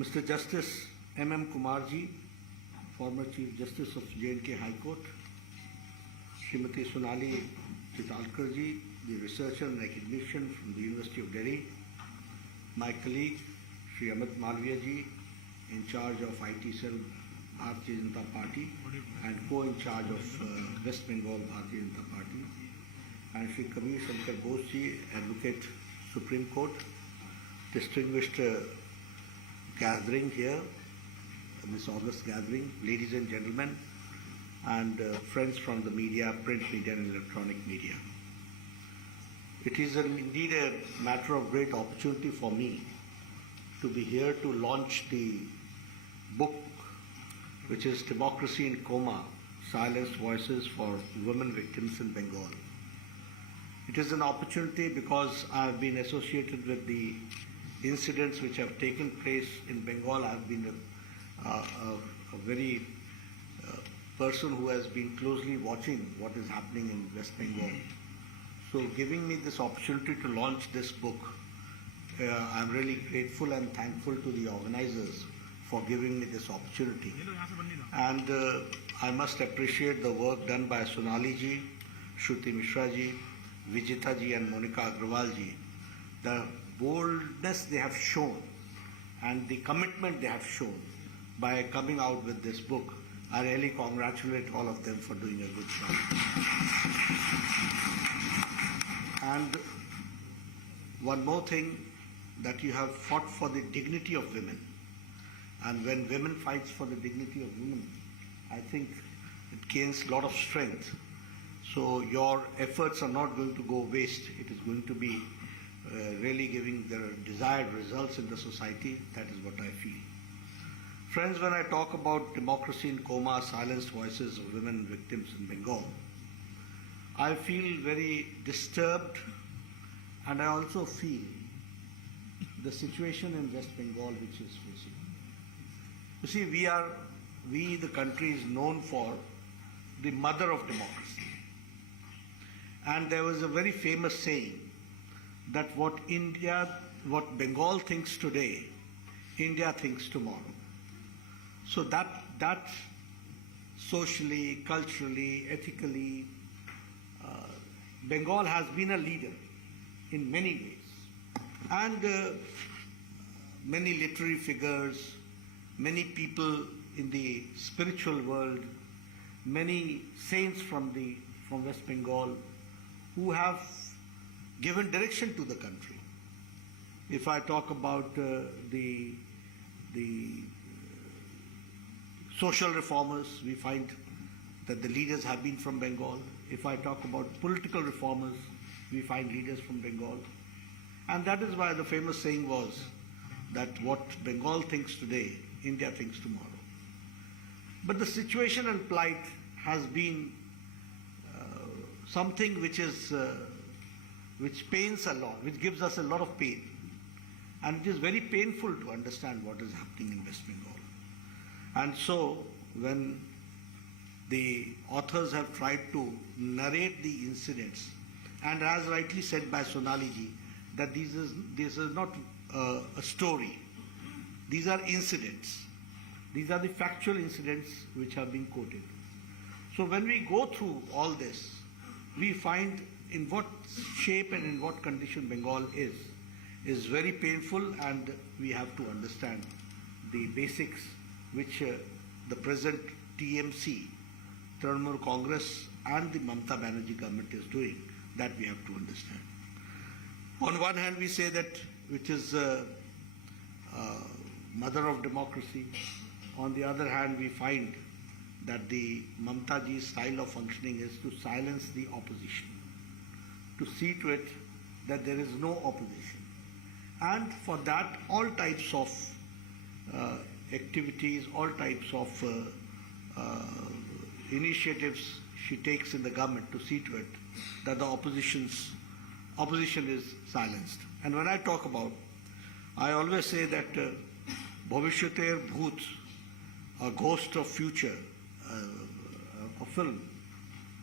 Mr. Justice M.M. Kumarji, former Chief Justice of J&K High Court, Srimati Sonali 𝐒𝐤𝐥𝐞𝐧, the researcher and academician from the University of Delhi, my colleague Shri Amit Malviya ji, in charge of IT cell Bharatiya Janata Party and co-in charge of West Bengal Bharatiya Janata Party, and Shri 𝐒𝐤𝐥𝐶𝐞𝐧 ji, Advocate Supreme Court, distinguished gathering here, this August gathering, ladies and gentlemen, and friends from the media, print media and electronic media. It is indeed a matter of great opportunity for me to be here to launch the book, which is Democracy in Coma, Silenced Voices for Women Victims in Bengal. It is an opportunity because I have been associated with the incidents which have taken place in Bengal. I have been a very person who has been closely watching what is happening in West Bengal. So giving me this opportunity to launch this book, I am really grateful and thankful to the organizers for giving me this opportunity. And I must appreciate the work done by Sonali ji, Shruti Mishra ji, Vijita ji and Monica Agrawal ji. The boldness they have shown and the commitment they have shown by coming out with this book, I really congratulate all of them for doing a good job. And one more thing, that you have fought for the dignity of women. And when women fights for the dignity of women, I think it gains a lot of strength. So your efforts are not going to go waste. It is going to be really giving the desired results in the society. That is what I feel. Friends, when I talk about democracy in coma, silenced voices of women victims in Bengal, I feel very disturbed, and I also feel the situation in West Bengal which is facing. You see, we the country is known for the mother of democracy. And there was a very famous saying that what Bengal thinks today, India thinks tomorrow. So that socially, culturally, ethically, Bengal has been a leader in many ways. And many literary figures, many people in the spiritual world, many saints from West Bengal who have given direction to the country. If I talk about the social reformers, we find that the leaders have been from Bengal. If I talk about political reformers, we find leaders from Bengal. And that is why the famous saying was that what Bengal thinks today, India thinks tomorrow. But the situation and plight has been something which pains a lot, which gives us a lot of pain. And it is very painful to understand what is happening in West Bengal. And so, when the authors have tried to narrate the incidents, and as rightly said by Sonali ji, that this is not a story. These are incidents. These are the factual incidents which have been quoted. So when we go through all this, we find in what shape and in what condition Bengal is very painful, and we have to understand the basics which the present TMC, Trinamool Congress, and the Mamata Banerjee government is doing, that we have to understand. On one hand, we say that which is mother of democracy. On the other hand, we find that the Mamata ji's style of functioning is to silence the opposition, to see to it that there is no opposition. And for that, all types of activities, all types of initiatives she takes in the government to see to it that the opposition is silenced. And when I talk about, I always say that 𝐒𝐤𝐥𝐞𝐧, a ghost of future, a film,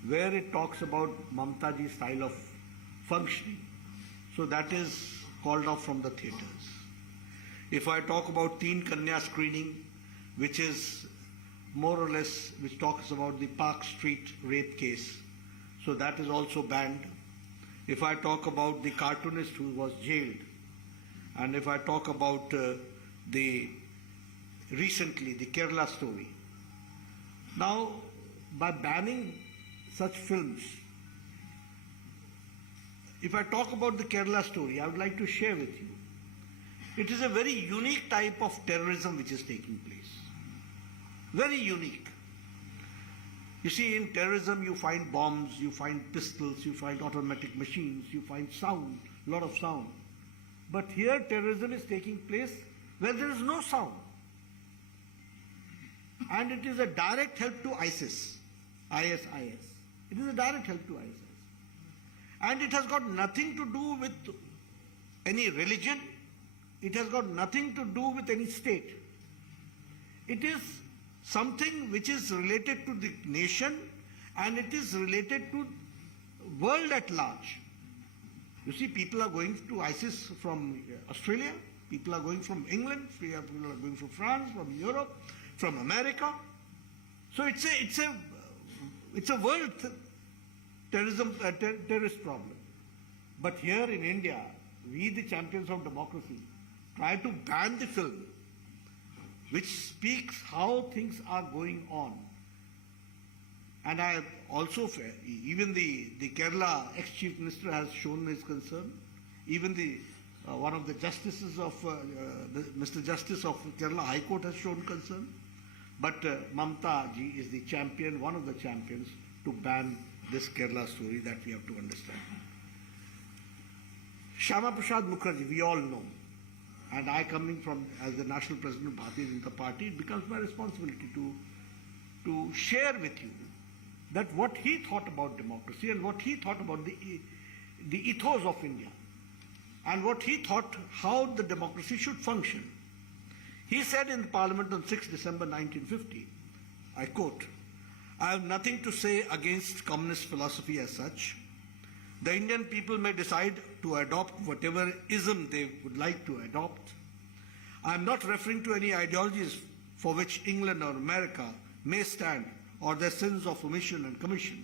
where it talks about Mamata ji's style of functioning. So that is called off from the theatres. If I talk about teen Kanya screening, which is more or less, which talks about the Park Street rape case, so that is also banned. If I talk about the cartoonist who was jailed, and if I talk about recently the Kerala story. Now, by banning such films, if I talk about the Kerala story, I would like to share with you. It is a very unique type of terrorism which is taking place. Very unique. You see, in terrorism you find bombs, you find pistols, you find automatic machines, you find sound, a lot of sound. But here terrorism is taking place where there is no sound. And it is a direct help to ISIS. It is a direct help to ISIS. And it has got nothing to do with any religion. It has got nothing to do with any state. It is something which is related to the nation, and it is related to world at large. You see, people are going to ISIS from Australia, people are going from England, people are going from France, from Europe, from America. So it's a world terrorist problem. But here in India, we, the champions of democracy, try to ban the film which speaks how things are going on. And I also, even the Kerala ex-chief minister has shown his concern. Even one of the justices of, Mr. Justice of Kerala High Court has shown concern. But Mamta ji is the champion, one of the champions, to ban this Kerala story that we have to understand. Shyama Prasad Mukherjee, we all know. And I, coming from as the national president of Bharatiya Janata Party, it becomes my responsibility to share with you that what he thought about democracy and what he thought about the ethos of India and what he thought how the democracy should function. He said in the Parliament on 6 December 1950, I quote, "I have nothing to say against communist philosophy as such. The Indian people may decide to adopt whatever ism they would like to adopt. I am not referring to any ideologies for which England or America may stand or their sins of omission and commission.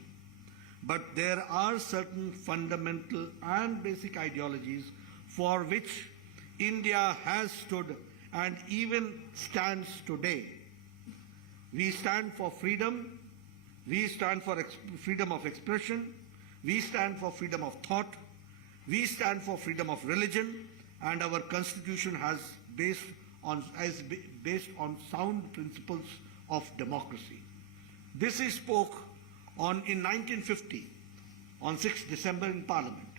But there are certain fundamental and basic ideologies for which India has stood and even stands today. We stand for freedom, we stand for freedom of expression, we stand for freedom of thought, we stand for freedom of religion, and our constitution is based on sound principles of democracy." This he spoke in 1950, on 6 December in Parliament.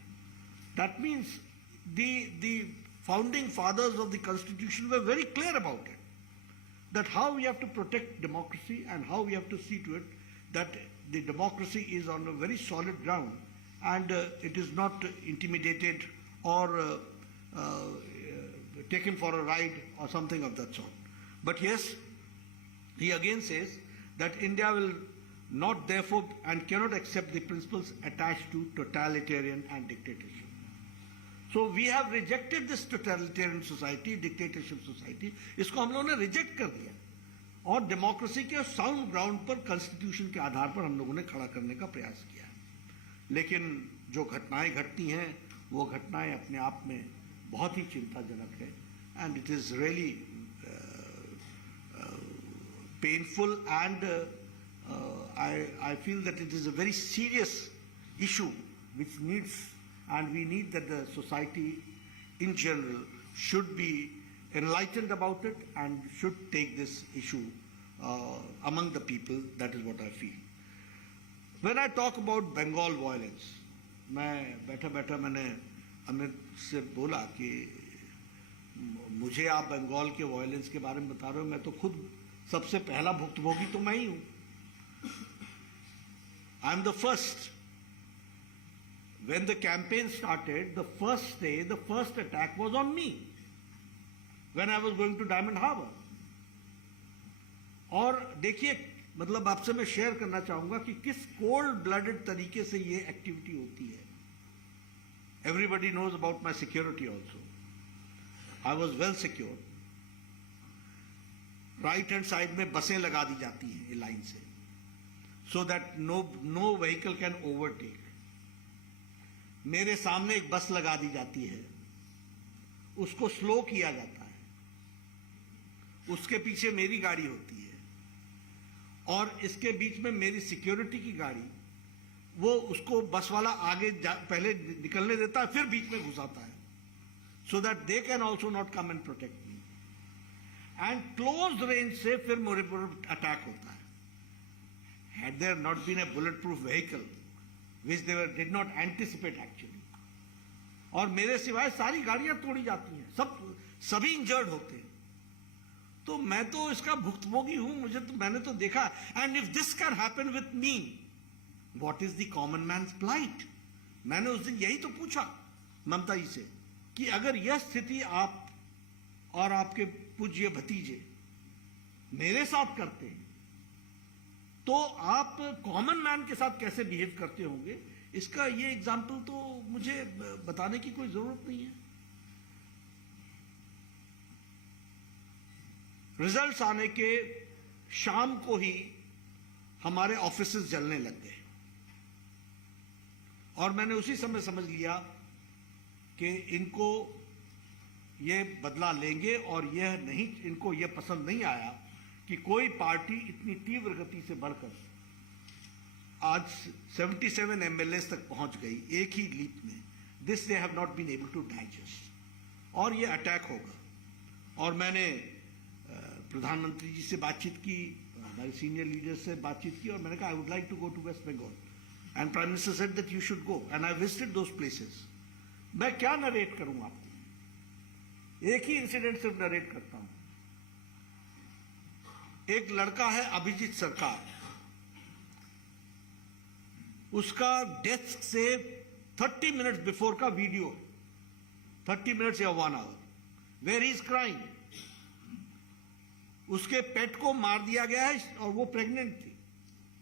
That means the founding fathers of the constitution were very clear about it, that how we have to protect democracy and how we have to see to it that the democracy is on a very solid ground and it is not intimidated or taken for a ride or something of that sort. But yes, he again says that India will not therefore and cannot accept the principles attached to totalitarian and dictatorship. So we have rejected this totalitarian society, dictatorship society. इसको हम लोगों ने reject कर दिया और democracy के sound ground पर constitution के आधार पर हम लोगों ने खड़ा करने का प्रयास किया। लेकिन जो घटनाएं घटती हैं वो घटनाएं अपने आप में बहुत ही चिंताजनक है and it is really painful and I feel that it is a very serious issue which needs, and we need that the society in general should be enlightened about it and should take this issue among the people. That is what I feel. When I talk about Bengal violence, मैं बैठा मैंने अमित से बोला कि मुझे आप बंगाल के violence के बारे में बता रहे हो, मैं तो खुद सबसे पहला भुक्तभोगी तो मैं ही हूँ. I am the first. When the campaign started, the first day, the first attack was on me when I was going to Diamond Harbour. और देखिए, मतलब आपसे मैं शेयर करना चाहूँगा कि किस कोल्ड ब्लडेड तरीके से ये एक्टिविटी होती है. Everybody knows about my security also. I was well secured. Right hand side में बसें लगा दी जाती हैं ये लाइन से, so that no vehicle can overtake. मेरे सामने एक बस लगा दी जाती है, उसको स्लो किया जाता है, उसके पीछे मेरी गाड़ी होती है और इसके बीच में मेरी सिक्योरिटी की गाड़ी, वो उसको बस वाला आगे पहले निकलने देता है, फिर बीच में घुसाता है, so that they can also not come and protect me. And close range से फिर मेरे पर अटैक होता है। Had there not been a bullet proof vehicle which they did not anticipate actually, और मेरे सिवाय सारी गाड़ियां तोड़ी जाती हैं, सभी इंजर्ड होते हैं। तो मैं तो इसका भुक्तभोगी हूं, मैंने तो देखा। And if this can happen with me, what is the common man's plight? मैंने उस दिन यही तो पूछा ममता जी से कि अगर यह स्थिति आप और आपके पूज्य भतीजे मेरे साथ करते हैं तो आप कॉमन मैन के साथ कैसे बिहेव करते होंगे? इसका ये एग्जाम्पल तो मुझे बताने की कोई जरूरत नहीं है। रिजल्ट्स आने के शाम को ही हमारे ऑफिसेज जलने लग गए और मैंने उसी समय समझ लिया कि इनको ये बदला लेंगे, और यह नहीं, इनको यह पसंद नहीं आया कि कोई पार्टी इतनी तीव्र गति से बढ़कर आज 77 एमएलएस तक पहुंच गई एक ही लीप में। This they have not been able to digest, और ये अटैक होगा। और मैंने प्रधानमंत्री जी से बातचीत की, हमारे सीनियर लीडर्स से बातचीत की, और मैंने कहा I would like to go to West Bengal, and prime minister said that you should go, and I visited those places. मैं क्या नरेट करूं आपको, एक ही इंसिडेंट सिर्फ नरेट करता हूं। एक लड़का है अभिजीत सरकार, उसका डेस्क से 30 मिनट्स बिफोर का वीडियो, 30 मिनट्स या 1 hour, where he is crying. उसके पेट को मार दिया गया है और वो प्रेग्नेंट थी,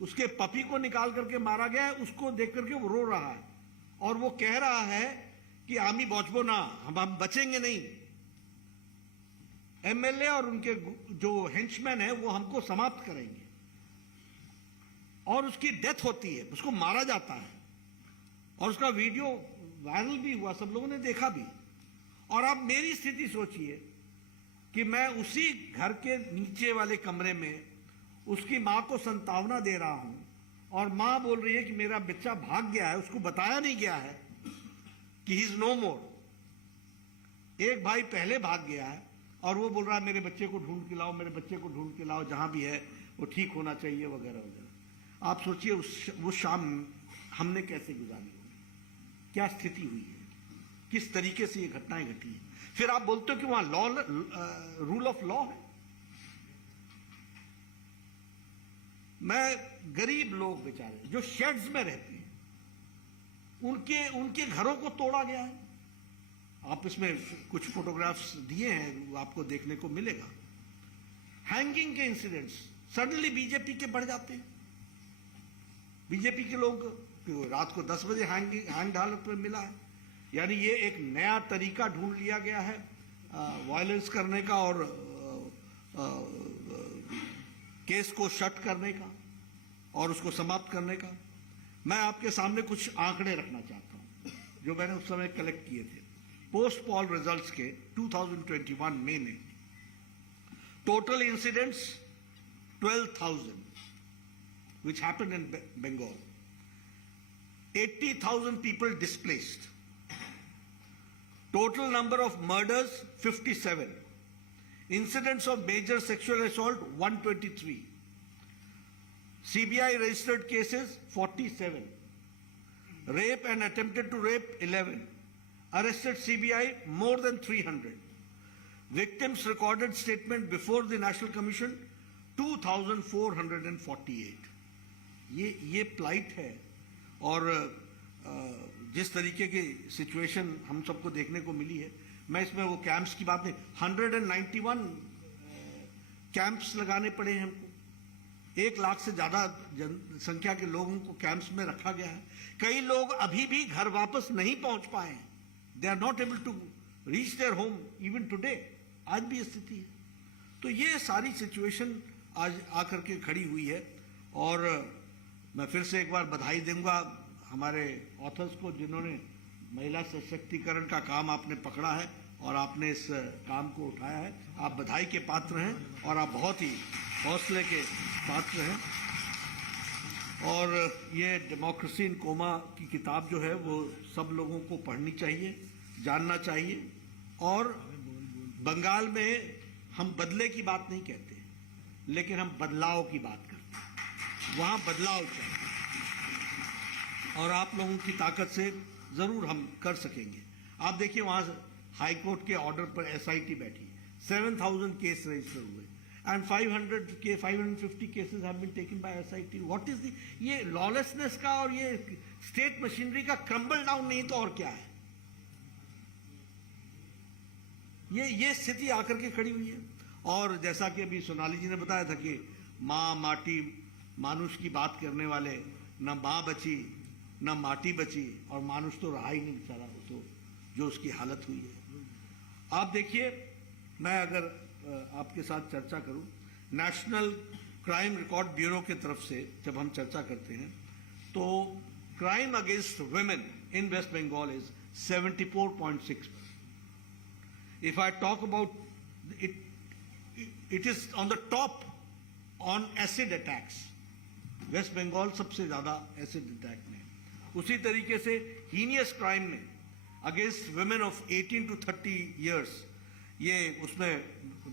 उसके पपी को निकाल करके मारा गया है, उसको देख करके वो रो रहा है और वो कह रहा है कि आमी बचबो ना, हम बचेंगे नहीं, एमएलए और उनके जो हेंचमैन है वो हमको समाप्त करेंगे। और उसकी डेथ होती है, उसको मारा जाता है, और उसका वीडियो वायरल भी हुआ, सब लोगों ने देखा भी। और आप मेरी स्थिति सोचिए कि मैं उसी घर के नीचे वाले कमरे में उसकी मां को संतावना दे रहा हूं, और मां बोल रही है कि मेरा बच्चा भाग गया है, उसको बताया नहीं गया है कि ही इज नो मोर। एक भाई पहले भाग गया है और वो बोल रहा है मेरे बच्चे को ढूंढ के लाओ, मेरे बच्चे को ढूंढ के लाओ, जहां भी है वो ठीक होना चाहिए, वगैरह वगैरह। आप सोचिए वो शाम हमने कैसे गुजारी होगी, क्या स्थिति हुई है, किस तरीके से ये घटनाएं घटी हैं। फिर आप बोलते हो कि वहां रूल ऑफ लॉ है। मैं गरीब लोग बेचारे जो शेड्स में रहते हैं, उनके घरों को तोड़ा गया है। आप इसमें कुछ फोटोग्राफ्स दिए हैं, वो आपको देखने को मिलेगा। हैंगिंग के इंसिडेंट्स सडनली बीजेपी के बढ़ जाते हैं। बीजेपी के लोग रात को 10 बजे हैंग हालत में मिला है। यानी ये एक नया तरीका ढूंढ लिया गया है वायलेंस करने का और केस को शट करने का और उसको समाप्त करने का। मैं आपके सामने कुछ आंकड़े रखना चाहता हूं जो मैंने उस समय कलेक्ट किए थे। पोस्ट पोल रिजल्ट्स के 2021 मई में total incidents 12,000 which happened in Bengal. 80,000 people displaced. Total number of murders 57. Incidents of major sexual assault 123. CBI registered cases 47. Rape and attempted to rape 11. Arrested CBI more than 300. Victims recorded statement before the National Commission 2,448. ये plight है। और जिस तरीके की situation हम सबको देखने को मिली है, मैं इसमें वो कैंप्स की बात नहीं, 191 कैंप्स लगाने पड़े हैं हमको। 1 लाख से ज्यादा जनसंख्या के लोगों को कैंप्स में रखा गया है। कई लोग अभी भी घर वापस नहीं पहुंच पाए हैं। They are not able to reach their home even today. आज भी ये स्थिति है। तो ये सारी सिचुएशन आज आकर के खड़ी हुई है। और मैं फिर से एक बार बधाई दूंगा हमारे ऑथर्स को, जिन्होंने महिला सशक्तिकरण का काम आपने पकड़ा है और आपने इस काम को उठाया है। आप बधाई के पात्र हैं और आप बहुत ही हौसले के पात्र हैं। और ये डेमोक्रेसी इन कोमा की किताब जो है वो सब लोगों को पढ़नी चाहिए, जानना चाहिए। और बंगाल में हम बदले की बात नहीं कहते, लेकिन हम बदलाव की बात करते हैं। वहाँ बदलाव चाहिए और आप लोगों की ताकत से ज़रूर हम कर सकेंगे। आप देखिए वहाँ हाई कोर्ट के ऑर्डर पर एसआईटी बैठी, 7,000 केस रजिस्टर हुए and 550 cases have been taken by SIT. What is the, ये लॉलेसनेस का और ये स्टेट मशीनरी का क्रम्बल डाउन नहीं तो और क्या है? ये स्थिति आकर के खड़ी हुई है। और जैसा कि अभी सोनाली जी ने बताया था कि माँ माटी मानुष की बात करने वाले, न माँ बची न माटी बची और मानुष तो रहा ही नहीं बेचारा, तो जो उसकी हालत हुई है। आप देखिए, मैं अगर आपके साथ चर्चा करूं, नेशनल क्राइम रिकॉर्ड ब्यूरो की तरफ से जब हम चर्चा करते हैं तो crime against women in West Bengal is 74.6%. If I talk about it, it is on the top on acid attacks. West Bengal सबसे ज्यादा एसिड अटैक में। उसी तरीके से हीनियस क्राइम में against women of 18 to 30 years, ये उसमें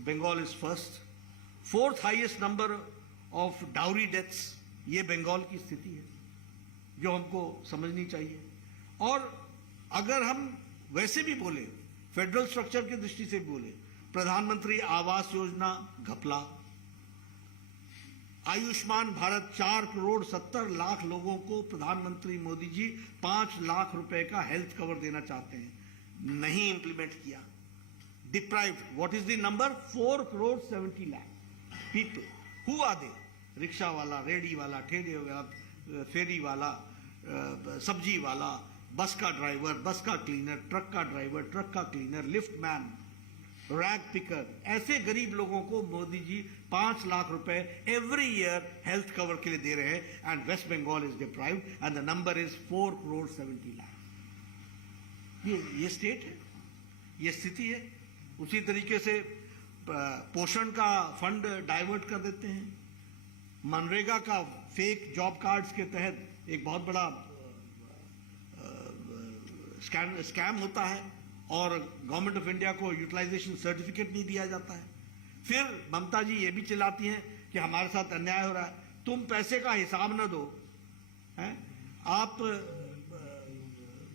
Bengal is first. 4th highest number of dowry deaths, ये बंगाल की स्थिति है जो हमको समझनी चाहिए। और अगर हम वैसे भी बोले, फेडरल स्ट्रक्चर की दृष्टि से भी बोले, प्रधानमंत्री आवास योजना घपला, आयुष्मान भारत 4,70,00,000 लोगों को प्रधानमंत्री मोदी जी 5 लाख रुपए का हेल्थ कवर देना चाहते हैं, नहीं इंप्लीमेंट किया। Deprived, what is the number? 4,70,00,000 people. Who are they? Rickshaw वाला, रेडी वाला, ठेले वाला, फेरी वाला, सब्जी वाला, बस का ड्राइवर, बस का क्लीनर, ट्रक का ड्राइवर, ट्रक का cleaner, lift man, rag picker, ऐसे गरीब लोगों को मोदी जी 5 लाख रुपए एवरी ईयर हेल्थ कवर के लिए दे रहे हैं। And west Bengal is deprived and the number is 4,70,00,000। ये स्टेट है, ये स्थिति है। उसी तरीके से पोषण का फंड डाइवर्ट कर देते हैं। मनरेगा का फेक जॉब कार्ड्स के तहत एक बहुत बड़ा स्कैम होता है और गवर्नमेंट ऑफ इंडिया को यूटिलाइजेशन सर्टिफिकेट नहीं दिया जाता है। फिर ममता जी ये भी चिल्लाती हैं कि हमारे साथ अन्याय हो रहा है। तुम पैसे का हिसाब न दो, हैं? आप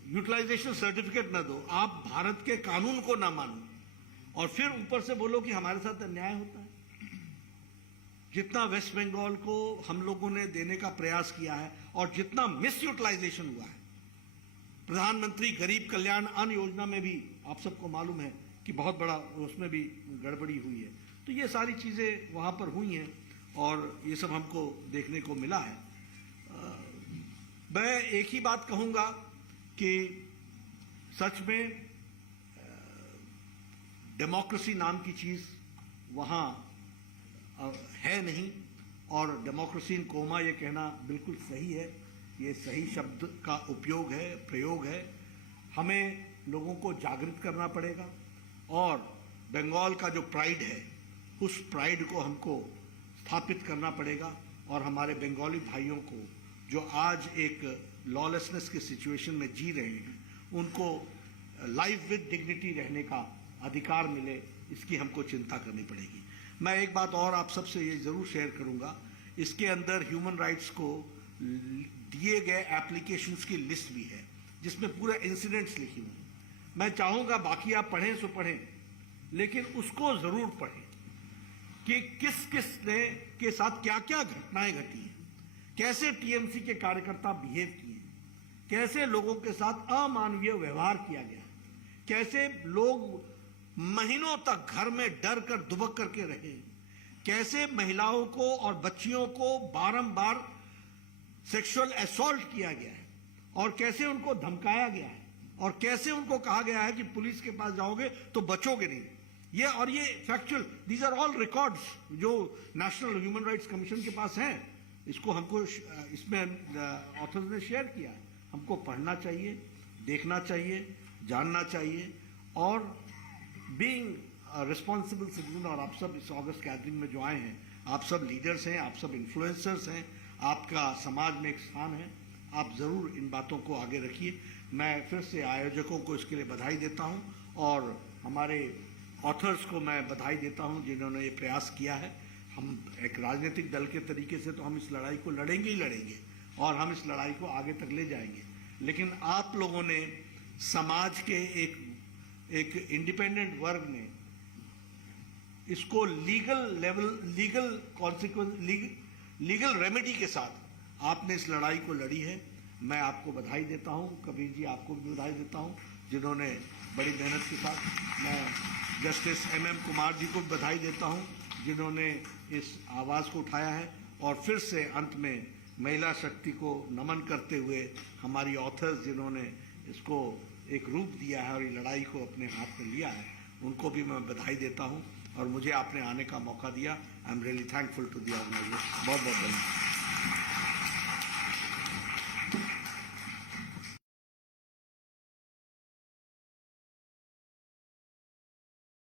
यूटिलाइजेशन सर्टिफिकेट न दो, आप भारत के कानून को ना मानो और फिर ऊपर से बोलो कि हमारे साथ अन्याय होता है। जितना वेस्ट बंगाल को हम लोगों ने देने का प्रयास किया है और जितना मिस यूटिलाइजेशन हुआ है, प्रधानमंत्री गरीब कल्याण अन्न योजना में भी आप सबको मालूम है कि बहुत बड़ा उसमें भी गड़बड़ी हुई है। तो ये सारी चीजें वहां पर हुई हैं और ये सब हमको देखने को मिला है। मैं एक ही बात कहूंगा कि सच में डेमोक्रेसी नाम की चीज वहां है नहीं और डेमोक्रेसी इन कोमा ये कहना बिल्कुल सही है। ये सही शब्द का उपयोग है, प्रयोग है। हमें लोगों को जागृत करना पड़ेगा और बंगाल का जो प्राइड है उस प्राइड को हमको स्थापित करना पड़ेगा और हमारे बंगाली भाइयों को जो आज एक लॉलेसनेस के सिचुएशन में जी रहे हैं उनको लाइफ विद डिग्निटी रहने का अधिकार मिले, इसकी हमको चिंता करनी पड़ेगी। मैं एक बात और आप सबसे ये जरूर शेयर करूंगा, इसके अंदर ह्यूमन राइट्स को दिए गए एप्लीकेशंस की लिस्ट भी है जिसमें पूरे इंसिडेंट्स लिखी हुई। मैं चाहूंगा बाकी आप पढ़ें सो पढ़ें, लेकिन उसको जरूर पढ़ें कि किस किस ने के साथ क्या क्या घटनाएं घटी हैं, कैसे टीएमसी के कार्यकर्ता बिहेव किए, कैसे लोगों के साथ अमानवीय व्यवहार किया गया, कैसे लोग महीनों तक घर में डर कर दुबक करके रहे, कैसे महिलाओं को और बच्चियों को बारंबार सेक्सुअल असॉल्ट किया गया है और कैसे उनको धमकाया गया है और कैसे उनको कहा गया है कि पुलिस के पास जाओगे तो बचोगे नहीं। ये factual, these are all records जो नेशनल ह्यूमन राइट्स कमीशन के पास हैं। इसको हमको इसमें ऑथर्स ने शेयर किया है। हमको पढ़ना चाहिए, देखना चाहिए, जानना चाहिए और बीइंग रिस्पॉन्सिबल सिटीजन। और आप सब इस ऑगस्ट गैदरिंग में जो आए हैं, आप सब लीडर्स हैं, आप सब इन्फ्लुएंसर्स हैं, आपका समाज में एक स्थान है। आप जरूर इन बातों को आगे रखिए। मैं फिर से आयोजकों को इसके लिए बधाई देता हूं और हमारे ऑथर्स को मैं बधाई देता हूं जिन्होंने ये प्रयास किया है। हम एक राजनीतिक दल के तरीके से तो हम इस लड़ाई को लड़ेंगे ही लड़ेंगे और हम इस लड़ाई को आगे तक ले जाएंगे, लेकिन आप लोगों ने, समाज के एक इंडिपेंडेंट वर्ग ने इसको legal level, legal consequence, legal remedy के साथ आपने इस लड़ाई को लड़ी है। मैं आपको बधाई देता हूं। कबीर जी, आपको भी बधाई देता हूं जिन्होंने बड़ी मेहनत के साथ। मैं जस्टिस एम कुमार जी को भी बधाई देता हूं जिन्होंने इस आवाज़ को उठाया है। और फिर से अंत में महिला शक्ति को नमन करते हुए हमारी ऑथर्स जिन्होंने इसको एक रूप दिया है और ये लड़ाई को अपने हाथ में लिया है, उनको भी मैं बधाई देता हूं। और मुझे आपने आने का मौका दिया। I am really thankful to the organizer. बहुत बहुत धन्यवाद।